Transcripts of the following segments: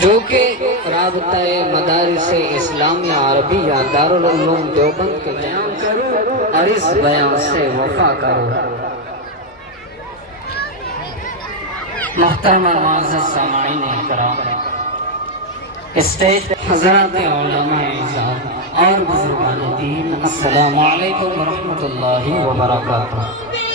जो कि राबता-ए मदारिस-ए इस्लामिया अरबिया दारुल उलूम देवबंद के बयान करूं और इस बयान से वफा करूं। मुहतरमा मुअज़्ज़ज़ सामाईन इकराम, स्टेज हज़रात उलमाए इज़ाम और बुज़ुर्गान दीन, अस्सलामु अलैकुम व रहमतुल्लाहि व बरकातुहू।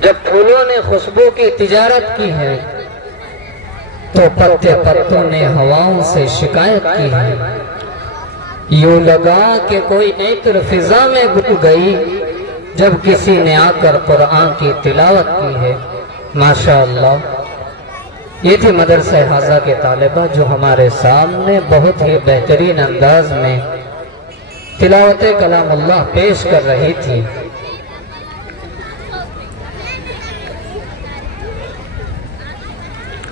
जब फूलों ने खुशबू की तिजारत की है तो पत्ते पत्तों ने हवाओं से शिकायत की है। यूं लगा कि कोई इत्र फिजा में गुम गई जब किसी ने आकर कुरान की तिलावत की है। माशाअल्लाह, ये थी मदरसा हाजा के तालिबा जो हमारे सामने बहुत ही बेहतरीन अंदाज में तिलावत कलामुल्लाह पेश कर रही थी।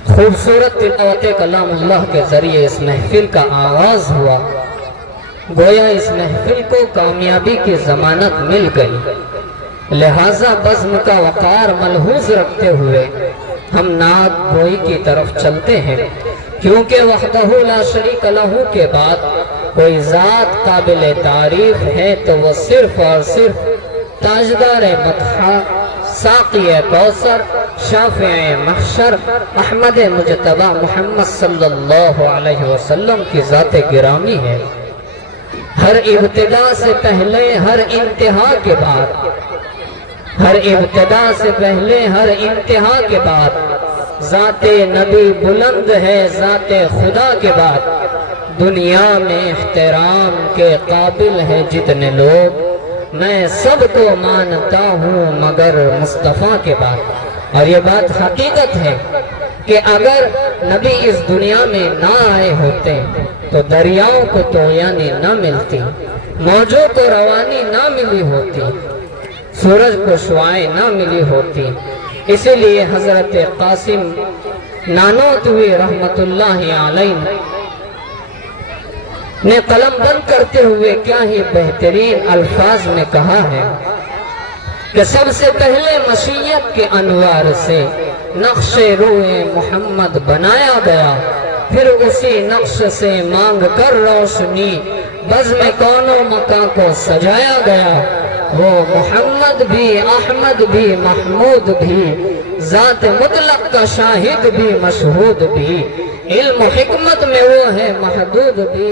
खूबसूरत तिलावत कलामुल्लाह के जरिए इस महफिल का आगाज हुआ। गोया इस महफिल को कामयाबी की जमानत मिल गई। लिहाजा बज़्म का वक़ार मलहूज़ रखते हुए हम नात गोई की तरफ चलते हैं, क्योंकि वहदहू ला शरीक लहू के बाद कोई ज़ात काबिल तारीफ है तो वह सिर्फ और सिर्फ ताजदार मदहा, साक़ी कौसर, शाफ़िए महशर, अहमद मुजतबा मोहम्मद सल्लल्लाहु अलैहि वसल्लम की ज़ात गिरामी है। हर इब्तिदा से पहले, हर इंतहा के बाद, हर इब्तिदा से पहले, हर इंतहा के बाद ज़ाते नबी बुलंद है। ज़ाते खुदा के बाद दुनिया में इख्तिराम के काबिल है जितने लोग, मैं सबको मानता हूँ मगर मुस्तफ़ा के बाद। और ये बात हकीकत है कि अगर नबी इस दुनिया में ना आए होते तो दरियाओं को तो यानी न मिलती, मौजों को रवानी ना मिली होती, सूरज को शुआएं ना मिली होती। इसीलिए हजरत कासिम नानोतवी रहमतुल्लाहि अलैह ने कलम बंद करते हुए क्या ही बेहतरीन अल्फाज में कहा है कि सबसे पहले मशीयत के अनवार से नक्शे रूए मोहम्मद बनाया गया, फिर उसी नक्श से मांग कर रोशनी बज़्म कौनो मकां को सजाया गया। वो मोहम्मद भी, अहमद भी, महमूद भी, जात मुतलक का शाहिद भी, मशहूद भी, इल्म हिकमत में वो है महदूद भी।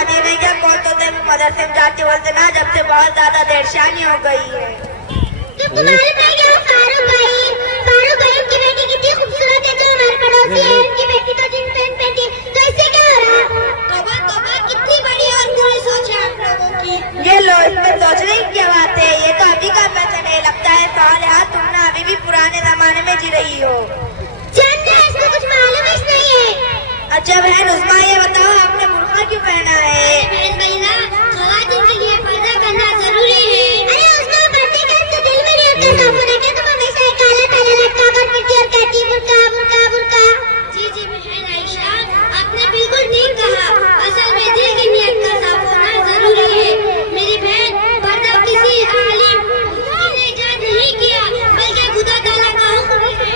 नानी ने क्या कॉल तो मैं मदरसे में जाते बोलते ना जब से बहुत ज्यादा देरशानी हो गई है। तुमको मालूम है क्या फारूक भाई की बेटी कितनी खूबसूरत है, जो हमारे पड़ोसी है उनकी बेटी तो जींस पैंट पहनती है, तो इससे क्या हो रहा? तौबा तौबा, कितनी बड़ी और बुरी सोच है आप लोगों की। ये लो, इसमें सोचने की क्या बात है, ये तो अभी का पैसा नहीं लगता है सालिहा, तुम ना अभी भी पुराने जमाने में जी रही हो। जानते हैं इसको कुछ मालूम ही नहीं है। अच्छा बहन उस्मा, ये बताओ आपने बुर्का क्यों पहना है? बहन बहना, ख़वातीन के लिए पर्दा करना जरूरी है। अरे उस्मा, पर्दे का तो दिल में नहीं होता, साफ होने के तुम हमेशा एक काला काला लटका कर फिरती और कहती बुर्का बुर्का बुर्का। जी बहन आयशा, आपने बिल्कुल ठीक कहा, असल में दिल की नियत का साफ होना जरूरी है। मेरी बहन, पर्दा किसी आलिम ने इजाद नहीं किया, बल्कि खुदा ताला का हुक्म है।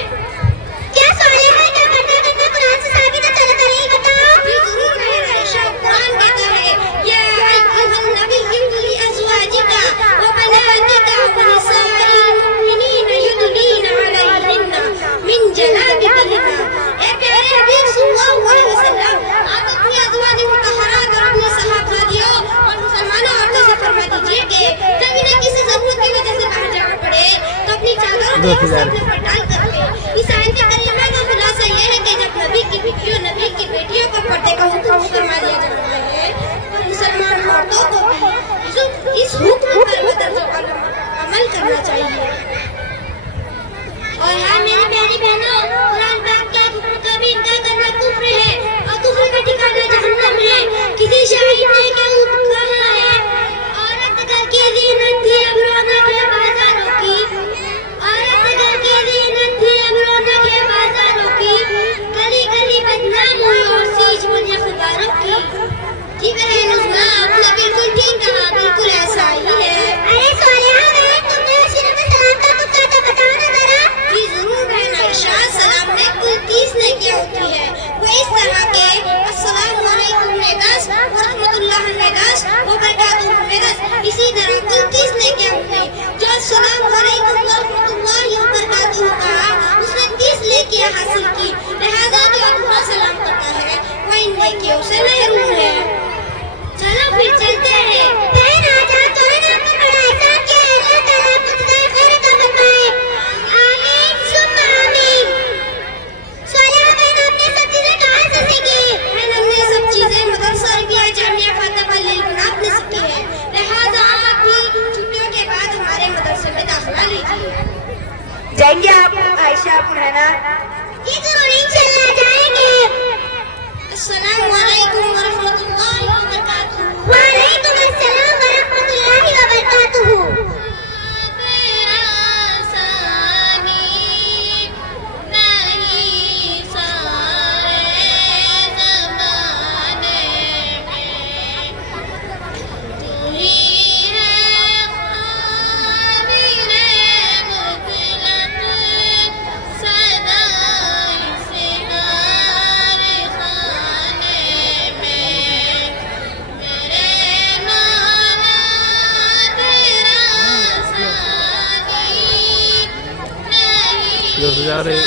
क्या सवाल है, क्या पर्दा करना कुरान से साबित है? चलो करें, बताओ। जी जरूर है आयशा, कुरान कहता है या अय्युहन नबी कुल्ली अज़वाजिका व बनातिका व निसाइल मुमिनीन युदनीना अलैहिन्ना मिन जलाबिबिहिन्ना। ए प्यारे हबीब सल्लल्लाहु अलैहि वसल्लम, आप अपनी अज़वाज मुतहहरात और अपनी सहाबादियों और मुसलमानों औरतों से फरमा दीजिए कि कभी न किसी जरूरत की वजह से बाहर जाना पड़े तो अपनी चादरों को एक साथ में पटाल कर ले। इस आयत करीमा का खुलासा ये है कि जब नबी की बीवियों, नबी की बेटियों को पर्दे का हुक्म फरमा दिया जा रहा है, तो मुसलमान औरतों को भी इस हुक्म पर बदर्जों अमल करना चाहिए। और हाँ मेरी प्यारी बहनों, कुरान पाक के हुक्म का भी इनकार करना कुफ्र है और कुफ्र का ठिकाना जहन्नम है। किसी शाहिद ने क्या कहा है, औरत घर की ज़ीनत थी अब रौनक है बाजारों की, औरत घर की ज़ीनत थी अब रौनक है बाजारों की, गली गली बदनाम हुई और सीज बनी अखबारों की। जी बहन उस्मा, आपने बिल्कुल ठीक कहा, बिल्कुल ऐसा ही है। अरे सोनिया बहन, तुमने सिर्फ सलाम का कुछ कहा था, बताओ ना जरा। जी जरूर बहन आयशा, सलाम में कुल 30 नेकियां होती है। वो इस तरह के अस्सलामु अलैकुम में 10, व रहमतुल्लाह में 10, व बरकातुहू में 10, इसी तरह कुल 30 नेकियां होंगी। जो अस्सलामु अलैकुम व रहमतुल्लाह व बरकातुहू कहा, उसने 30 नेकियां हासिल की। लिहाजा जो अधूरा सलाम करता है वो इन नेकियों से महरूम है। चलो फिर चलते हैं। बहन आज आप तो ना पर बड़ा एहसान किया है, अल्लाह ताला आपको जज़ाए खैर अता फरमाए। आमीन सुम्मा आमीन। सोनिया बहन, आपने सब चीजें कहाँ से सीखी? बहन हमने सब चीजें मदरसा अरबिया जामिया फातिमा लिलबनात में सीखी है। लिहाजा आप अपनी छुट्टियों के बाद हमारे मदरसे में दाखिला लीजिए। जाएंगे आप आयशा आप है ना? जी जरूर, इंशाल्लाह जाएंगे। अस्सलामु अलैकुम व रहमतुल्लाहि व बरकातुहू। व अलैकुम अस्सलाम व रहमतुल्लाहि व बरकातुहू। जा रहे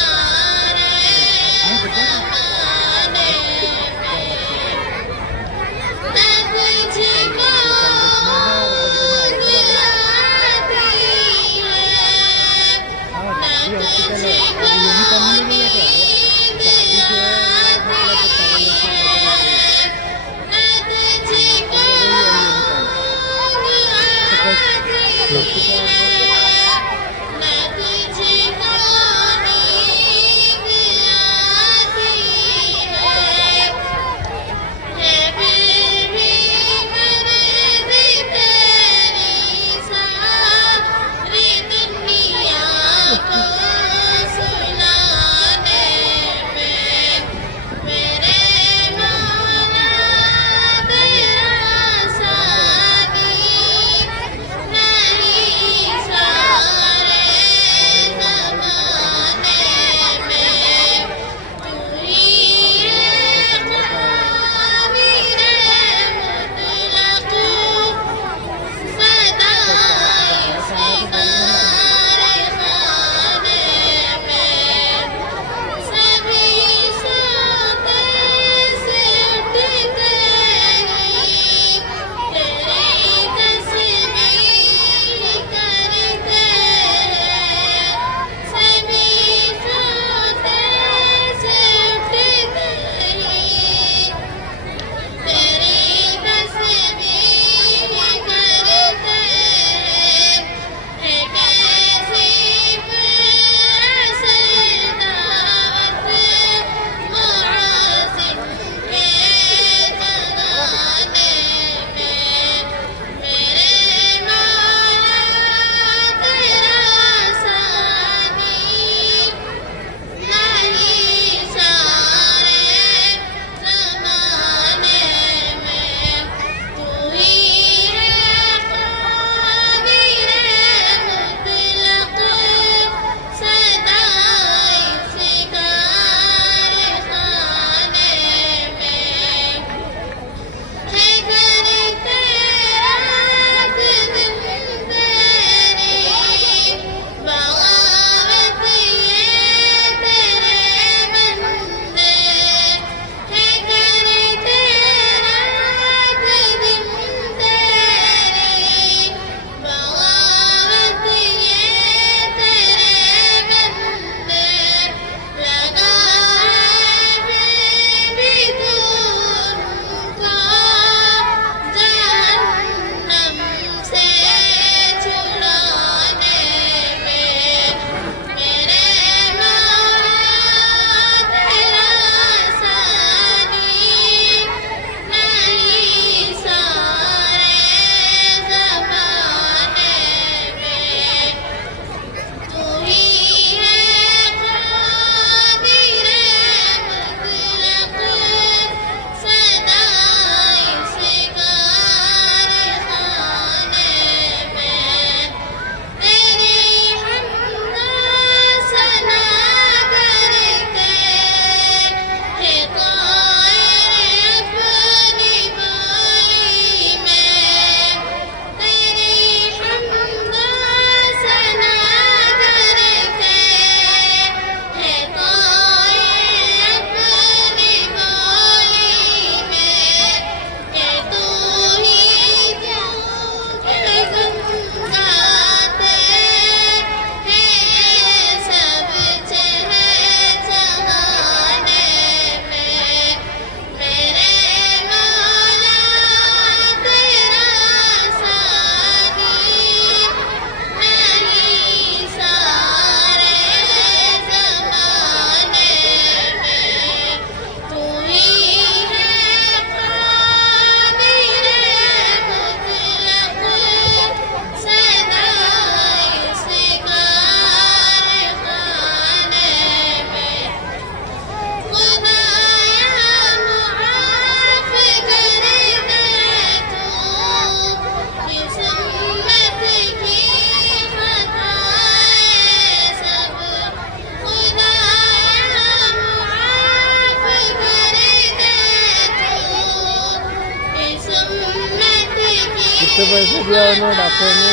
कितने पैसे दिया उन्होंने डॉक्टर ने?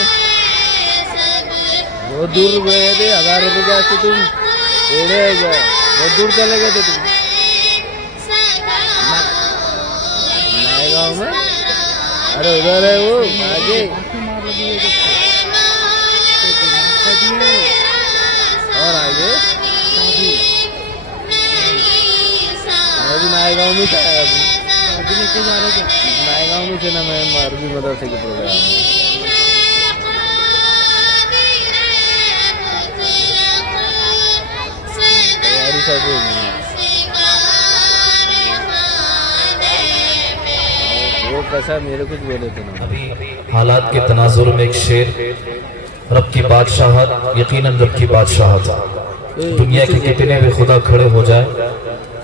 बहुत दूर गए थे, 1000 रुपये के तुम एड़े गए, बहुत दूर चले गए थे तुम। नए गाँव में? अरे उधर है वो आगे। और आगे मैं भी नए गाँव में था अभी लेके जा रहे थे। नए गाँव में थे ना, मैं अरबी मदरसे के प्रोग्राम में। तैयारी सब हुई नहीं। वो कैसा मेरे कुछ बोले थे ना। अभी हालात के तनाजुर में एक शेर, रब की बादशाहत यकीनन रब की बादशाहत। दुनिया के कितने भी खुदा खड़े हो जाए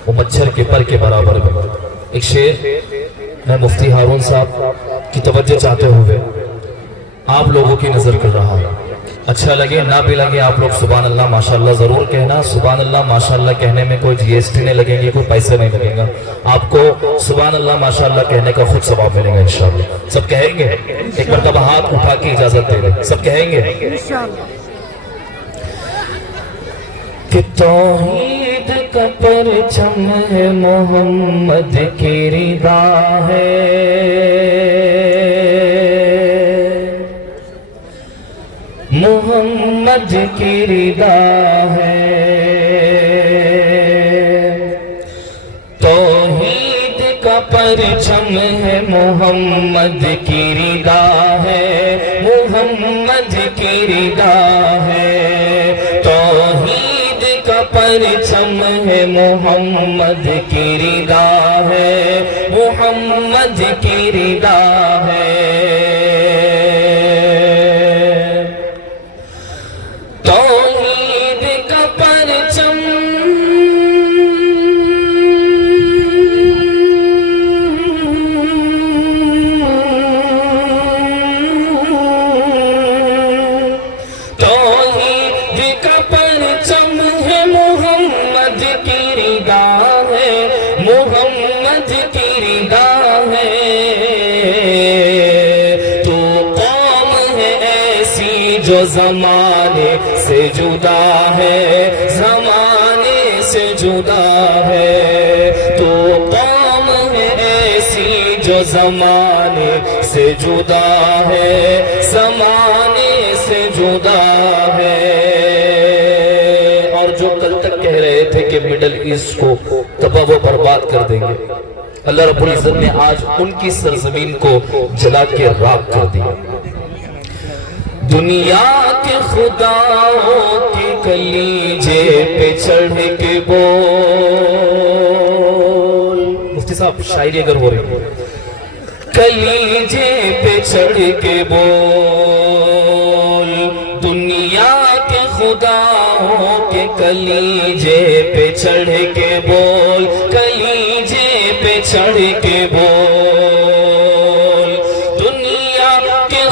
वो मच्छर के पर के बराबर में। एक शेर मैं मुफ्ती हारून साहब की तवज्जो चाहते हुए आप लोगों की नजर कर रहा हूँ। अच्छा लगे ना भी लगे आप लोग सुभान अल्लाह माशाअल्लाह जरूर कहना। सुभान अल्लाह माशाअल्लाह कहने में कोई जीएसटी नहीं लगेंगे, कोई पैसे नहीं लगेगा। आपको सुभान अल्लाह माशाअल्लाह कहने का खुद सवाब मिलेगा इंशाअल्लाह। सब कहेंगे? एक मरतबा हाथ उठा के इजाजत दे रहे, सब कहेंगे कि तौहीद का परचम है मोहम्मद की रिदा है, मोहम्मद की रिदा है। तौहीद का परचम है मोहम्मद की रिदा है, मोहम्मद की रिदा है। तौहीद का परचम है मोहम्मद की रिदा है, मोहम्मद की रिदा है। तौहीद का परचम है मोहम्मद की रिदा है, मोहम्मद की रिदा है। तो कौम है ऐसी जो जमाने से जुदा है, जमाने से जुदा है। तो कौम है ऐसी जो जमाने से जुदा है, जमाने से जुदा है। कह रहे थे कि मिडिल ईस्ट को तबाह व बर्बाद कर देंगे, अल्लाह रब्बुल इज्जत ने आज उनकी सरजमीन को जला के राख कर दिया। दुनिया के खुदाओं के कलीजे पे चढ़ के बोल, मुफ्ती साहब शायरी अगर हो रही है, कलीजे पे चढ़ के बोल, दुनिया के खुदाओं के कलीजे पे चढ़ के बोल, कलीजे पे चढ़ के बोल। दुनिया के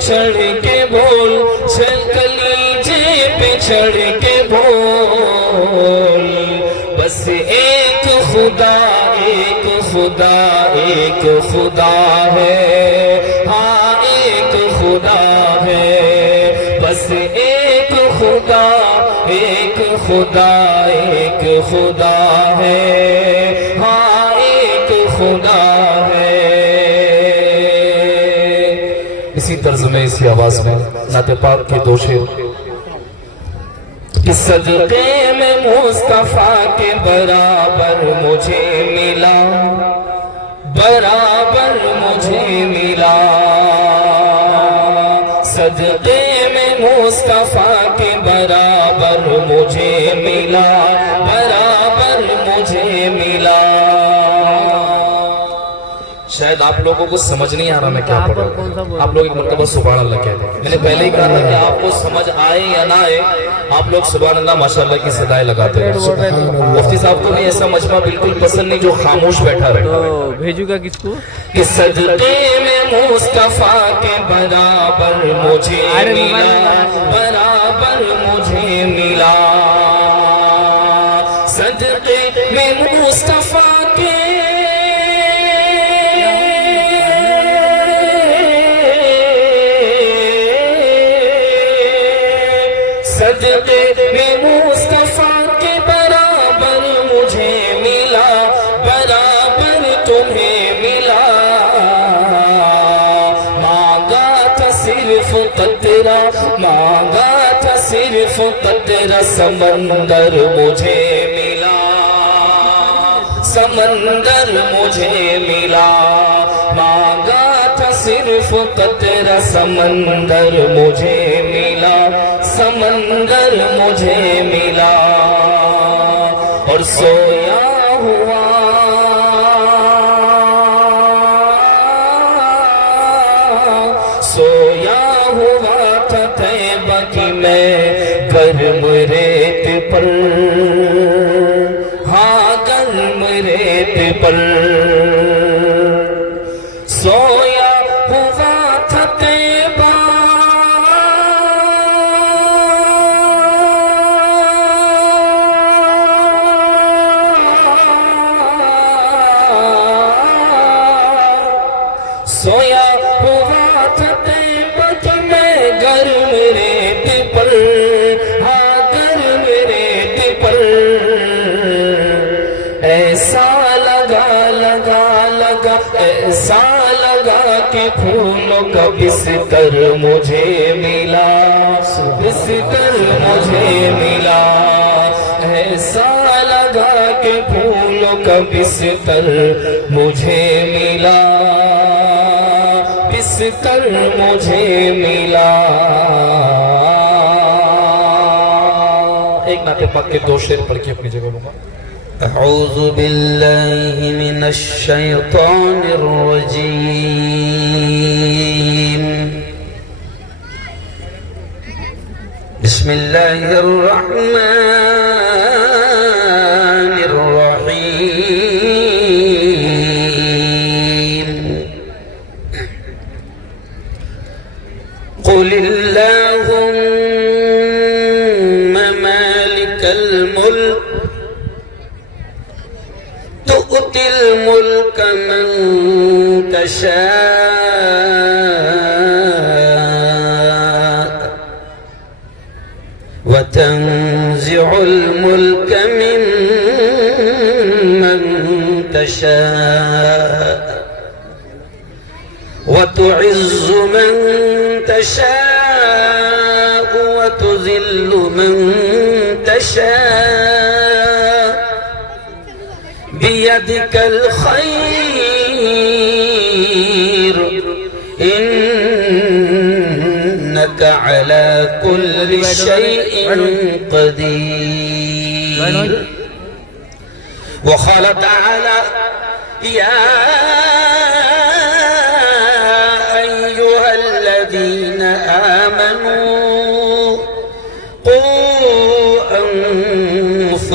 चढ़ के बोल, चल कलीजे पे चढ़ के बोल। बस एक खुदा, एक खुदा, एक खुदा है, हाँ एक खुदा है। बस एक खुदा, एक खुदा, एक खुदा है, हाँ एक खुदा है। इसी तर्ज में इसी आवाज में नाते पाक के दो शेर। इस सदक़े में मुस्तफा के बराबर मुझे मिला, बराबर मुझे मिला। सदक़े में मुस्तफा के बराबर मुझे मिला, बराबर मुझे मिला। शायद आप लोगों को समझ नहीं आ रहा मैं क्या पढ़ रहा हूं। आप लोग एक मरतबा सुभान अल्लाह कहते हैं। मैंने पहले ही कहा था कि आपको समझ आए या ना आए, आप लोग सुभान अल्लाह माशाअल्लाह की सदाएं लगाते हैं। मुफ्ती साहब को भी ऐसा मजमा बिल्कुल पसंद नहीं जो खामोश बैठा रहे। तो भेजूंगा किसको? कि सदके में मुस्तफा के बराबर मुझे मिला, बराबर मुझे मिला। सदके में मुस्तफा के सदके में मुस्तफा के बराबर मुझे मिला, बराबर तुम्हें मिला। मांगा था सिर्फ कतरा, मांगा था सिर्फ कतरा, समंदर मुझे मिला, समंदर मुझे मिला। मांगा था सिर्फ कतरा, समंदर मुझे मिला, समंदर मुझे मिला। और सोया हुआ सोया हुआ था तैबा की मैं गर्म रेत पर, हाँ गर्म रेत पर सोया हुआ था तैबा। सोया हुआ था तैबा की मैं गर्म रेत पर, हाँ गर्म रेत पर। ऐसा लगा लगा लगा, ऐसा लगा कि फूलों का बिस्तर मुझे मिला, बिस्तर मुझे मिला। ऐसा लगा कि फूलों का बिस्तर मुझे मिला, बिस्तर मुझे मिला। एक नाते पाक के दो शेर पढ़ के अपनी जगह लूंगा। अऊज़ु बिल्लाहि मिनश शैतानिर रजीम। बिस्मिल्लाहिर रहमानिर रहीम। कुलिल्लाहुम्मा मालिकल मुल्क तु'तिल मुल्क मन तशा व तंज़िउल मुल्क मिम्मन तशा व तु'इज़्ज़ु मन तशा व तुज़िल्लु मन तशा बियदिकल खैर इन्नका अला कुल्लि शैइन क़दीर। वक़ाल तआला या अय्युहल्लज़ीना आमनू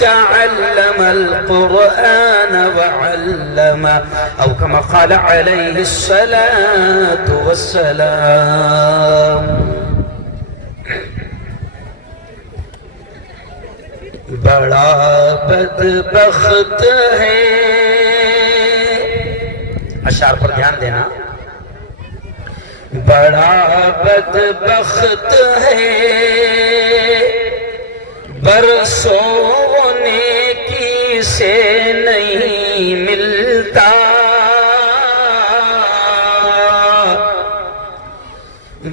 तअल्लम अल-कुरआन वअल्लमा औ कमा क़ाल अलैहिस्सलातु वस्सलाम। बड़ा बदबख्त है, अशार पर ध्यान देना, बड़ा बदबख्त है बरसों नेकी से नहीं मिलता,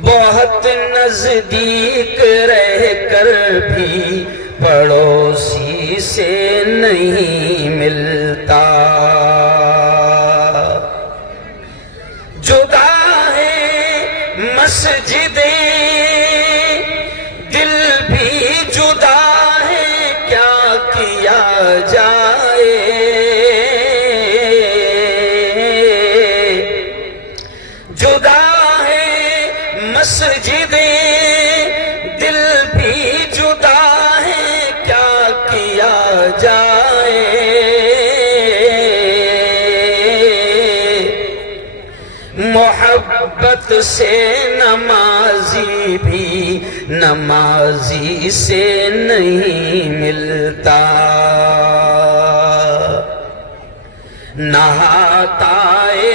बहुत नजदीक रहकर भी पड़ोसी से नहीं मिलता। जुदा है मस्जिदें, दिल भी जुदा है, क्या किया जाए। जुदा है मस्जिदें, दिल भी जुदा है, क्या किया जाए। मोहब्बत से नमाजी भी नमाजी से नहीं मिलता। नहाताए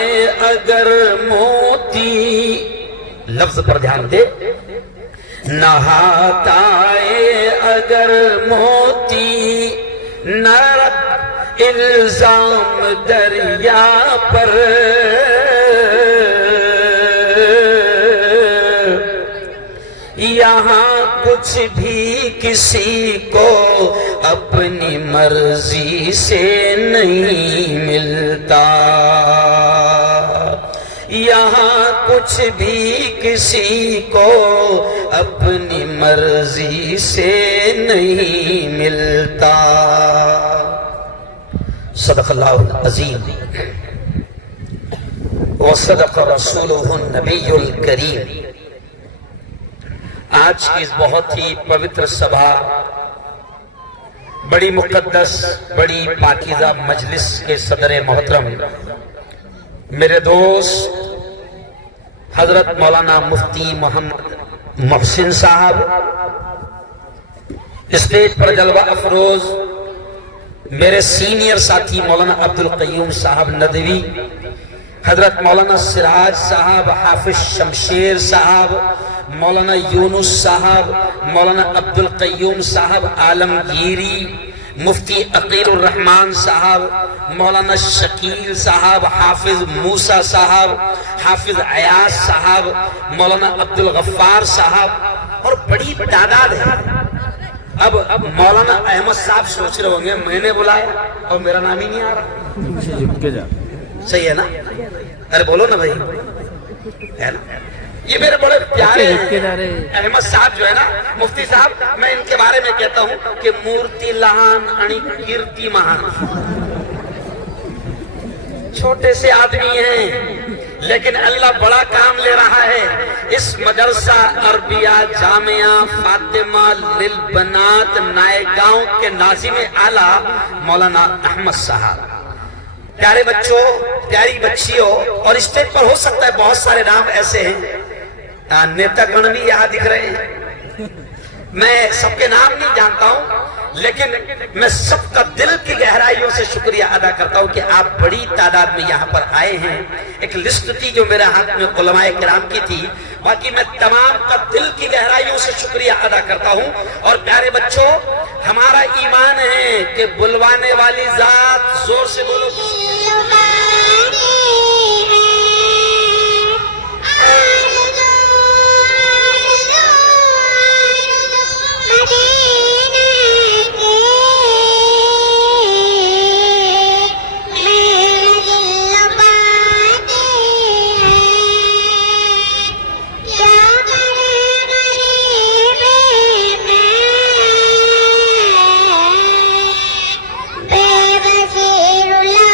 अगर मोती, लफ्ज पर ध्यान दे, नहाताए अगर मोती, नरक इल्जाम दरिया पर। यहाँ कुछ भी किसी को अपनी मर्जी से नहीं मिलता। यहाँ कुछ भी किसी को अपनी मर्जी से नहीं मिलता। सदक़ल्लाहुल अज़ीम व सदक़ रसूलुहुन नबियुल करीम। आज की इस बहुत ही पवित्र सभा, बड़ी मुक़द्दस, बड़ी पाकीज़ा मजलिस के सदर मोहतरम मेरे दोस्त हजरत मौलाना मुफ्ती मोहम्मद मोहसिन साहब, स्टेज पर जलवा अफरोज मेरे सीनियर साथी मौलाना अब्दुल क़य्यूम साहब नदवी, हजरत मौलाना सिराज साहब, हाफिज शमशेर साहब, मौलाना यूनुस साहब, मौलाना अब्दुल क़य्यूम साहब आलमगीरी, मुफ्ती अकीलुर रहमान साहब, मौलाना शकील साहब, हाफिज मूसा साहब, हाफिज अयाज साहब, मौलाना अब्दुल गफ्फार साहब, और बड़ी तादाद है। अब मौलाना अहमद साहब सोच रहे होंगे मैंने बुलाया और मेरा नाम ही नहीं आ रहा। सही है ना? अरे बोलो ना भाई, है ना? ये मेरे बड़े प्यारे अहमद साहब जो है ना, मुफ्ती साहब, मैं इनके बारे में कहता हूँ कि मूर्ति लहान अणि कीर्ति महान। छोटे से आदमी हैं लेकिन अल्लाह बड़ा काम ले रहा है। इस मदरसा अरबिया जामिया फातिमा लिल बनात नायगांव के नाज़िम आला मौलाना अहमद साहब। प्यारे बच्चों, प्यारी बच्चियों, और स्टेज पर हो सकता है बहुत सारे नाम ऐसे हैं, नेतागण भी यहाँ दिख रहे हैं, मैं सबके नाम नहीं जानता हूँ, लेकिन मैं सबका दिल की गहराइयों से शुक्रिया अदा करता हूँ कि आप बड़ी तादाद में यहाँ पर आए हैं। एक लिस्ट थी जो मेरे हाथ में उलमाए किराम की थी, बाकी मैं तमाम का दिल की गहराइयों से शुक्रिया अदा करता हूँ। और प्यारे बच्चों, हमारा ईमान है कि बुलवाने वाली जात, जोर से बोलो, बेबसीरुल्लाह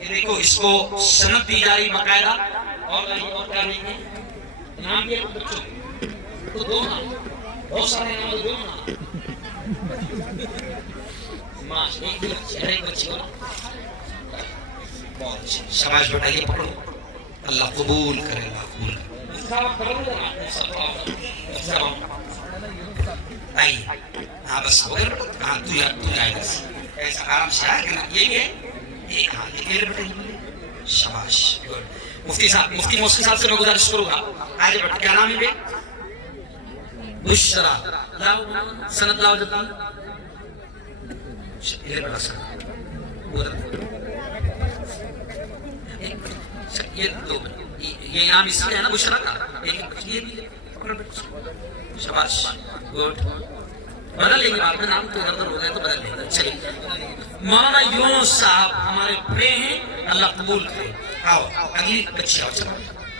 ये देखो इसको सनद दी जा रही बाकायदा। और क्या देंगे नाम दिया बच्चों तो दो ना, बहुत सारे नाम दो ना, माश एक ही बच्चे को बहुत अच्छे। शाबाश बेटा, ये पकड़ो, अल्लाह कबूल करे, अल्लाह कबूल करे। आइए, हाँ बस हो गया बेटा, हाँ तू जाएगा ऐसा आराम से आएगा, यही है ये, हाँ ये बेटा, शाबाश, गुड। मुफ्ती साहब, मुफ्ती मोहसिन साहब से मैं गुजारिश करूंगा, आज बेटा क्या नाम है बे? बुशरा, लाओ सनद लाओ जल्दी, ये बेटा सनद उधर, ये दो, ये नाम इसलिए है ना बुशरा का, ये भी शाबाश, गुड। बदल लेंगे बाद में, नाम तो इधर हो गए तो बदल लेंगे। चलिए मौलाना यूनुस साहब हमारे प्रिय हैं, अल्लाह कबूल करे। आओ अगली बच्ची आओ, चलो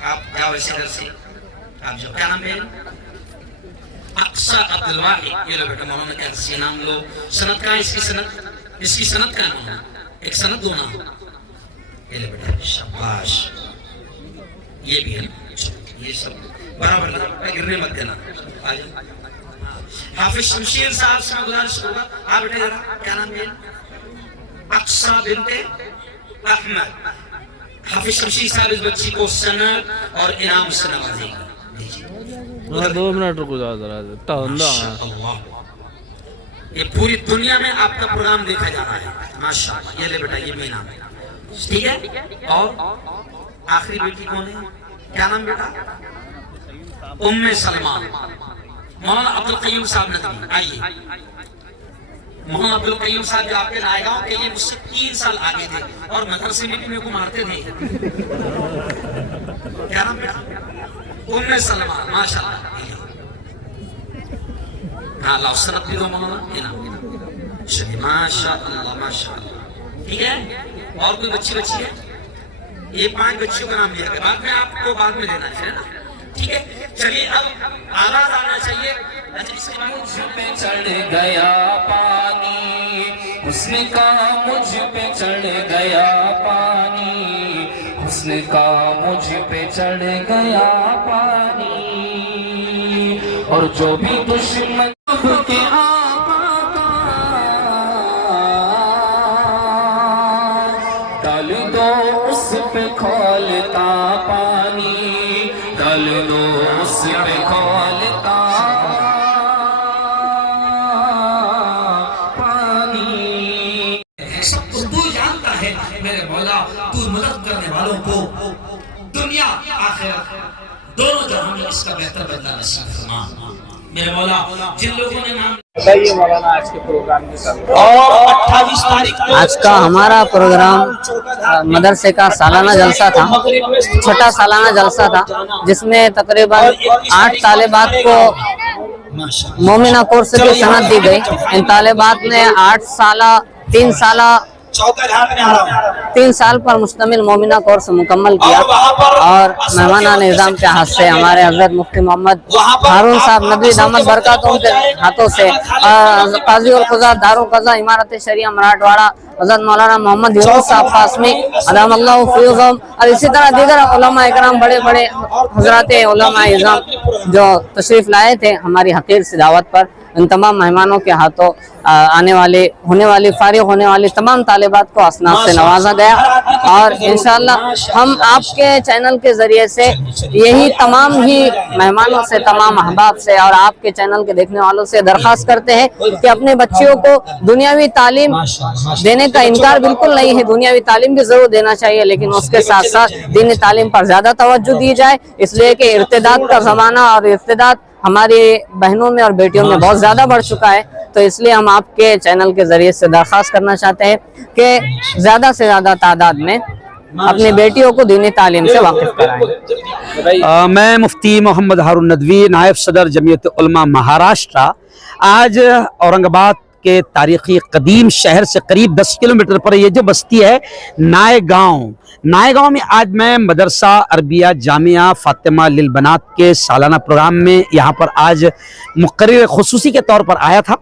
आप जाओ इसी घर से, आप जाओ। क्या नाम है? अक्सा अब्दुल वाहिद। ये लो बेटा, मौलाना का से नाम लो। सनद का इसकी सनद का नाम, एक सनद दो नाम, ये लो बेटा, शाबाश। ये भी है, ये सब बराबर गिरने मत देना। हाफिज शमशेर साहब से मैं गुजारिश करूंगा, आप बेटे जरा, क्या नाम है? अक्सा बिनते अहमद। हाफिज शमशेर साहब इस बच्ची को सनद और इनाम से नवाजेंगे। 2 मिनट रुको जरा, ये पूरी दुनिया में आपका प्रोग्राम देखा जा रहा है, माशाल्लाह। ये ले बेटा, ये भी इनाम है, ठीक है। और आखिरी बेटी कौन है? क्या नाम बेटा? उम्मे सलमान। मौलाना अब्दुल कय्यूम साहब नदवी, आइए। मौलाना अब्दुल कय्यूम साहब जो आपके नायगांव के, ये मुझसे 3 साल आगे थे और मदरसे में भी मेरे को मारते थे। क्या नाम बेटा? उम्मे सलमान, माशाल्लाह। हाँ लाओ सनद भी दो मौलाना, ये नाम चलिए, माशाल्लाह माशाल्लाह, ठीक है। और कोई बच्ची है? ये 5 बच्चियों का नाम लिया गया, बाद में आपको बाद में देना है ना, ठीक है। चलिए अब आवाज आना चाहिए। मुझ पे चढ़ गया पानी, हुस्न का मुझ पे चढ़ गया पानी, हुस्न का मुझ पे चढ़ गया पानी। और जो भी दुश्मन के आका डाल दो उस पे खौलता पानी, डाल दो उस पे खौलता पानी। सब कुछ तू जानता है मेरे मौला, तू मदद करने वालों को दुनिया आखिरत दोनों जहां में इसका बेहतर बदला नसीब फरमा मेरे मौला। जिन लोगों ने नाम बताइए मौलाना आज के प्रोग्राम के साथ। और 28 तारीख को आज का हमारा प्रोग्राम मदरसे का सालाना जलसा था, छठा सालाना जलसा था, जिसमें तकरीबन 8 तालिबात को मोमिना कोर्स की सनद दी गई। इन तालिबात ने 3 साल पर मुश्तमिल मोमिना कोर्स मुकम्मल किया। और मेहमाना निज़ाम के हाथ से हमारे हजरत मुफ्ती मोहम्मद हारून साहब नदवी दामद बरकातों के हाथों से काजी और क़ज़ा दारुल क़ज़ा इमारत शरिया मराठवाड़ा हजरत मौलाना मोहम्मद यूनुस साहब कासमी अदामल्लाहु फ़ीज़हुम, और इसी तरह दीगर उलमा इकराम, बड़े बड़े हजरात उलमा इज़ाम जो तशरीफ़ लाए थे हमारी हक़ीर सी दावत पर, इन तमाम मेहमानों के हाथों होने वाली फारिग होने वाली तमाम तालिबात को असनाद से नवाजा गया। और इंशाअल्लाह हम आपके चैनल के जरिए से यही तमाम ही मेहमानों से, तमाम अहबाब से और आपके चैनल के देखने वालों से दरख्वास्त करते हैं कि अपने बच्चियों को दुनियावी तालीम देने का इनकार बिल्कुल नहीं है, दुनियावी तालीम भी जरूर देना चाहिए, लेकिन उसके साथ साथ दीनी तालीम पर ज्यादा तवज्जो दी जाए, इसलिए कि इर्तिदाद का जमाना और इर्तिदाद हमारी बहनों में और बेटियों में बहुत ज्यादा बढ़ चुका है। तो इसलिए हम आपके चैनल के जरिए से दरख्वास्त करना चाहते हैं कि ज्यादा से ज्यादा तादाद में अपनी बेटियों को दीनी तालीम से वाकिफ कराएं। मैं मुफ्ती मोहम्मद हारून नदवी, नायब सदर जमीयत उलमा महाराष्ट्र, आज औरंगाबाद के तारीखी कदीम शहर से करीब 10 किलोमीटर पर ये जो बस्ती है नायगांव में आज मैं मदरसा अरबिया जामिया फातिमा लिल बनात के सालाना प्रोग्राम में यहाँ पर आज मुक़र्रिर खुसूसी के तौर पर आया था।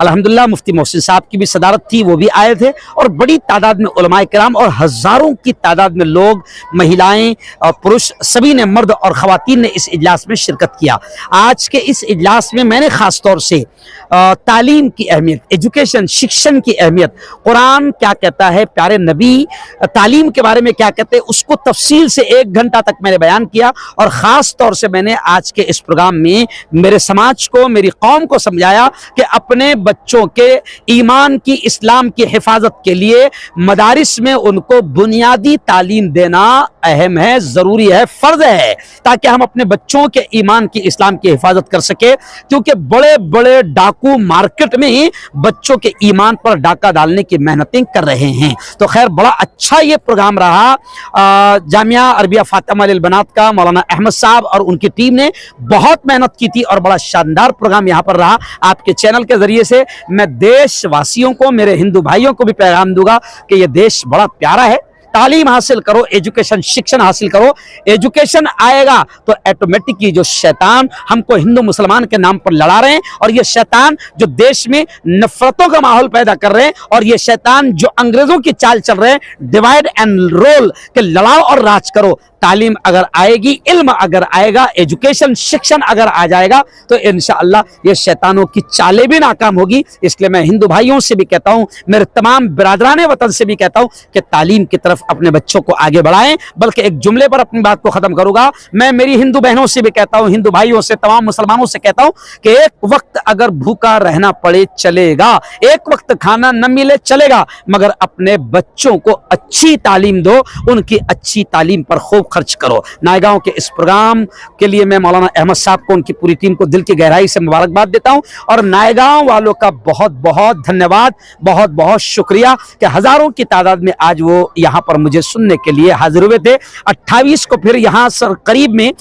अल्हम्दुलिल्लाह मुफ्ती मोहसिन साहब की भी सदारत थी, वो भी आए थे और बड़ी तादाद में उलमाए किराम और हज़ारों की तादाद में लोग, महिलाएं और पुरुष सभी ने, मर्द और ख़वातीन ने इस इजलास में शिरकत किया। आज के इस इजलास में मैंने ख़ास तौर से तालीम की अहमियत, एजुकेशन, शिक्षण की अहमियत, कुरान क्या कहता है, प्यारे नबी तालीम के बारे में क्या कहते हैं, उसको तफसील से 1 घंटा तक मैंने बयान किया। और ख़ास तौर से मैंने आज के इस प्रोग्राम में मेरे समाज को, मेरी कौम को समझाया कि अपने बच्चों के ईमान की, इस्लाम की हिफाजत के लिए मदारिस में उनको बुनियादी तालीम देना अहम है, ज़रूरी है, फ़र्ज़ है, ताकि हम अपने बच्चों के ईमान की, इस्लाम की हिफाजत कर सके। क्योंकि बड़े बड़े डाकू मार्केट में ही बच्चों के ईमान पर डाका डालने की मेहनतें कर रहे हैं। तो खैर बड़ा अच्छा ये प्रोग्राम रहा। जामिया अरबिया फातिमा लिल बनात का मौलाना अहमद साहब और उनकी टीम ने बहुत मेहनत की थी और बड़ा शानदार प्रोग्राम यहाँ पर रहा। आपके चैनल के जरिए से मैं देशवासियों को, मेरे हिंदू भाइयों को भी पैगाम दूंगा कि ये देश बड़ा प्यारा है। तालीम हासिल करो, एजुकेशन, शिक्षण हासिल करो। एजुकेशन आएगा तो ऑटोमेटिकली जो शैतान हमको हिंदू मुसलमान के नाम पर लड़ा रहे हैं, और ये शैतान जो देश में नफरतों का माहौल पैदा कर रहे हैं, और ये शैतान जो अंग्रेजों की चाल चल रहे हैं, डिवाइड एंड रोल के लड़ाओ और राज करो। तालीम अगर आएगी, इल्म अगर आएगा, एजुकेशन, शिक्षण अगर आ जाएगा तो इंशाअल्लाह ये शैतानों की चालें भी नाकाम होगी। इसलिए मैं हिंदू भाइयों से भी कहता हूं, मेरे तमाम बिरादराने वतन से भी कहता हूं कि तालीम की तरफ अपने बच्चों को आगे बढ़ाएं। बल्कि एक जुमले पर अपनी बात को खत्म करूंगा, मैं मेरी हिंदू बहनों से भी कहता हूं, हिंदू भाइयों से, तमाम मुसलमानों से कहता हूं कि एक वक्त अगर भूखा रहना पड़े चलेगा, एक वक्त खाना न मिले चलेगा, मगर अपने बच्चों को अच्छी तालीम दो, उनकी अच्छी तालीम पर खूब खर्च करो। नायगांव के इस प्रोग्राम के लिए मैं मौलाना अहमद साहब को, उनकी पूरी टीम को दिल की गहराई से मुबारकबाद देता हूं और नायगांव वालों का बहुत बहुत धन्यवाद, बहुत बहुत शुक्रिया कि हजारों की तादाद में आज वो यहां पर मुझे सुनने के लिए हाजिर हुए थे। 28 को फिर यहां सर करीब में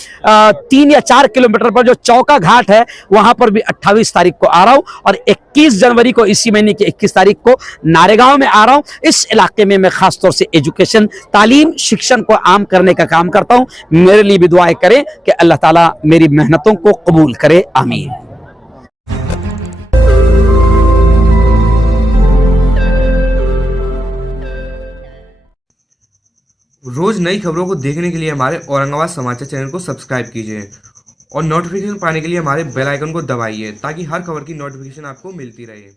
3 या 4 किलोमीटर पर जो चौका घाट है, वहां पर भी 28 तारीख को आ रहा हूं और 21 जनवरी को, इसी महीने की 21 तारीख को नारेगांव में आ रहा हूं। इस इलाके में मैं खासतौर से एजुकेशन, तालीम, शिक्षण को आम करने का काम करता हूं। मेरे लिए भी दुआएं करें कि अल्लाह ताला मेरी मेहनतों को कबूल करे, आमीन। रोज नई खबरों को देखने के लिए हमारे औरंगाबाद समाचार चैनल को सब्सक्राइब कीजिए और नोटिफिकेशन पाने के लिए हमारे बेल आइकन को दबाइए ताकि हर खबर की नोटिफिकेशन आपको मिलती रहे।